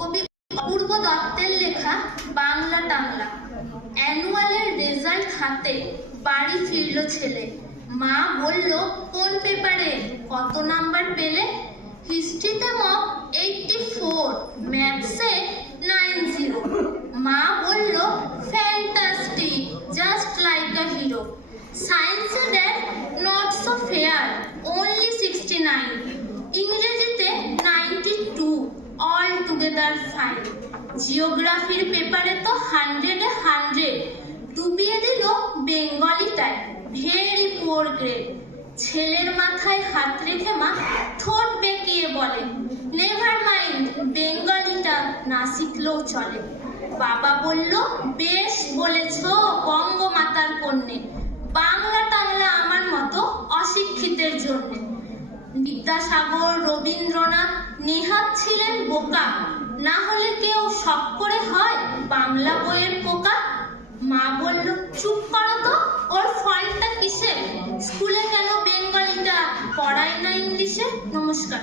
কবি অপূর্ব দত্তের লেখা বাংলা টাংলা অ্যানুয়ালের রেজাল্ট হাতে, বাড়ি ফিরল ছেলে। মা বলল, কোন পেপারে? কত নাম্বার পেলে? হিস্ট্রিতে মক এইটটি ফোর, ম্যাথসে নাইন জিরো। মা বলল, fantastic, just like a hero. সায়েন্সে that not so fair, only sixty nine. ইংরেজিতে টুগেদার ফাইন জিওগ্রাফির পেপারে তো হান্ড্রেডে হান্ড্রেড ডুবিয়ে দিল বেঙ্গলিটায় ভেরি পুয়ার গ্রেড ছেলের মাথায় হাত রেখে মা ঠোঁট বেঁকিয়ে বলে নেভার মাইন্ড বেঙ্গলিটা না শিখলেও চলে। বাবা বলল, বেশ বলেছ বঙ্গমাতার কন্যে। বাংলা টাংলা আমার মতো অশিক্ষিতের জন্যে। বিদ্যাসাগর, রবীন্দ্রনাথ নেহাত ছিলেন বোকা। না হলে কেউ সব করে হয় বাংলা বইয়ের পোকা? মা বলল, চুপ করো তো, ওর ফলটা কিসে স্কুলে কেন বেঙ্গলিটা পড়ায় না ইংলিশে? নমস্কার।